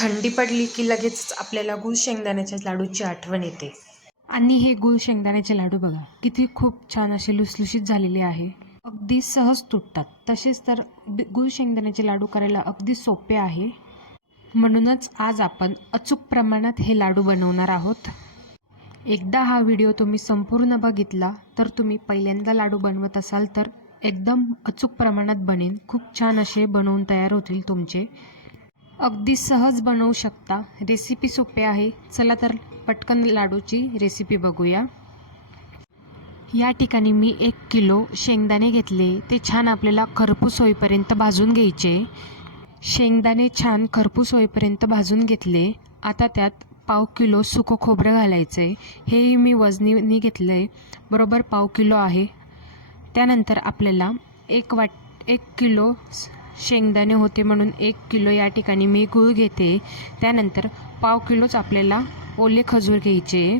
थंडी पडली की लगेच आपल्याला गुळ शेंगदाण्याच्या लाडूची आठवण येते. आणि हे गुळ शेंगदाण्याचे लाडू बघा किती खूप छान असे लुसलुशीत झालेले आहे. अगदी सहज तुटतात. तसेच तर गुळ शेंगदाण्याचे लाडू करायला अगदी सोपे आहे. म्हणूनच आज आपण अचूक प्रमाणात हे लाडू बनवणार आहोत. एकदा हा व्हिडिओ तुम्ही संपूर्ण बघितला तर तुम्ही पहिल्यांदा लाडू बनवत असाल तर एकदम अचूक प्रमाणात बनेन. खूप छान असे बनवून तयार होतील तुमचे. अगदी सहज बनवू शकता. रेसिपी सोपे आहे. चला तर पटकन लाडूची रेसिपी बघूया. या ठिकाणी मी एक किलो शेंगदाणे घेतले. ते छान आपल्याला खरपूस होईपर्यंत भाजून घ्यायचे. शेंगदाणे छान खरपूस होईपर्यंत भाजून घेतले. आता त्यात पाव किलो सुकं खोबरं घालायचं. आहे हेही मी वजनीने घेतलं. आहे बरोबर पाव किलो आहे. त्यानंतर आपल्याला एक वाट एक किलो शेंगदाणे होते म्हणून एक किलो या ठिकाणी मी गूळ घेते. त्यानंतर पाव किलोच आपल्याला ओले खजूर घ्यायचे.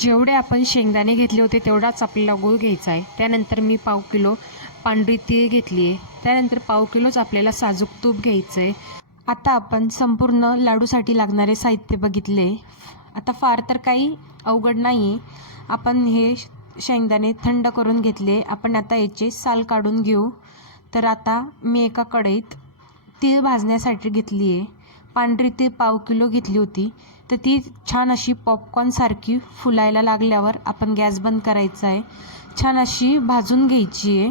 जेवढे आपण शेंगदाणे घेतले होते तेवढाच आपल्याला गूळ घ्यायचा आहे. त्यानंतर मी पाव किलो पांढरी तीळ घेतली आहे. त्यानंतर पाव किलोच आपल्याला साजूक तूप घ्यायचं आहे आता आपण संपूर्ण लाडूसाठी लागणारे साहित्य बघितले. आता फार तर काही अवघड नाही आपण हे शेंगदाणे थंड करून घेतले. आपण आता याचे साल काढून घेऊ. तर आता मी एका कढईत तीळ भाजण्यासाठी घेतली आहे पांढरी तीळ पाव किलो घेतली होती. तर ती छान अशी पॉपकॉर्नसारखी फुलायला लागल्यावर आपण गॅस बंद करायचा आहे छान अशी भाजून घ्यायची आहे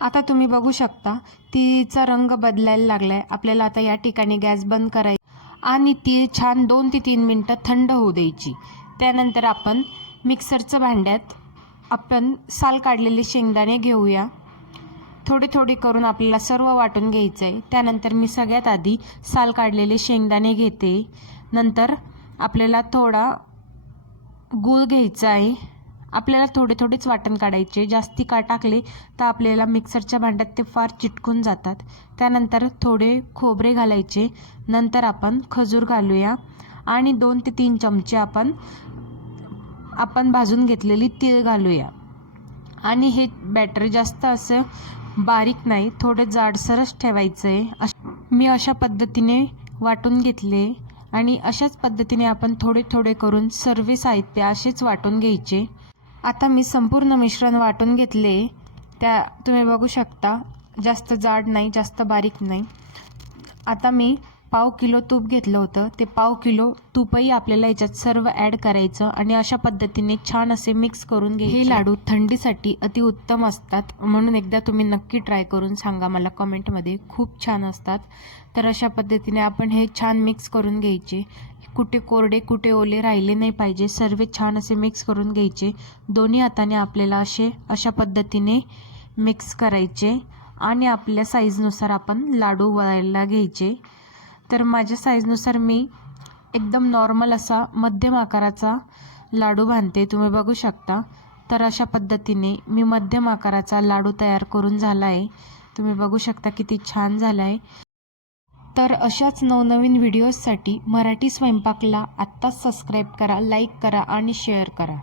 आता तुम्ही बघू शकता तिचा रंग बदलायला लागला आहे आपल्याला आता या ठिकाणी गॅस बंद करायचा आणि ती छान दोन ते तीन मिनटं थंड होऊ द्यायची. त्यानंतर आपण मिक्सरचं भांड्यात आपण साल काढलेले शेंगदाणे घेऊया. थोडे थोडे करून आपल्याला सर्व वाटून घ्यायचं आहे त्यानंतर मी सगळ्यात आधी साल काढलेले शेंगदाणे घेते. नंतर आपल्याला थोडा गूळ घ्यायचा आहे आपल्याला थोडे थोडेच वाटण काढायचे. जास्ती का टाकले तर आपल्याला मिक्सरच्या भांड्यात ते फार चिटकून जातात. त्यानंतर थोडे खोबरे घालायचे. नंतर आपण खजूर घालूया. आणि दोन ते तीन चमचे आपण आपण भाजून घेतलेली तीळ घालूया. आणि हे बॅटर जास्त असं बारीक नाही थोडं जाडसरच ठेवायचं आहे अश मी अशा पद्धतीने वाटून घेतले आणि अशाच पद्धतीने आपण थोडे थोडे करून सर्व साहित्य असेच वाटून घ्यायचे. आता मी संपूर्ण मिश्रण वाटून घेतले. त्या तुम्ही बघू शकता जास्त जाड नाही जास्त बारीक नाही. आता मी पाव किलो तूप घेतलं होतं. ते पाव किलो तूपही आपल्याला याच्यात सर्व ॲड करायचं आणि अशा पद्धतीने छान असे मिक्स करून घे हे लाडू थंडीसाठी अतिउत्तम असतात. म्हणून एकदा तुम्ही नक्की ट्राय करून सांगा मला कमेंटमध्ये. खूप छान असतात. तर अशा पद्धतीने आपण हे छान मिक्स करून घ्यायचे. कुठे कोरडे कुठे ओले राहिले नाही पाहिजे. सर्व छान असे मिक्स करून घ्यायचे. दोन्ही हाताने आपल्याला असे अशा पद्धतीने मिक्स करायचे. आणि आपल्या साईजनुसार आपण लाडू वळायला घ्यायचे. तर माझ्या साईजनुसार मी एकदम नॉर्मल असा मध्यम आकाराचा लाडू बांधते. तुम्ही बघू शकता. तर अशा पद्धतीने मी मध्यम आकाराचा लाडू तयार करून झाला आहे तुम्ही बघू शकता किती छान झाला आहे तर अशाच नवनवीन व्हिडिओजसाठी मराठी स्वयंपाकला आत्ताच सबस्क्राईब करा लाईक करा आणि शेअर करा.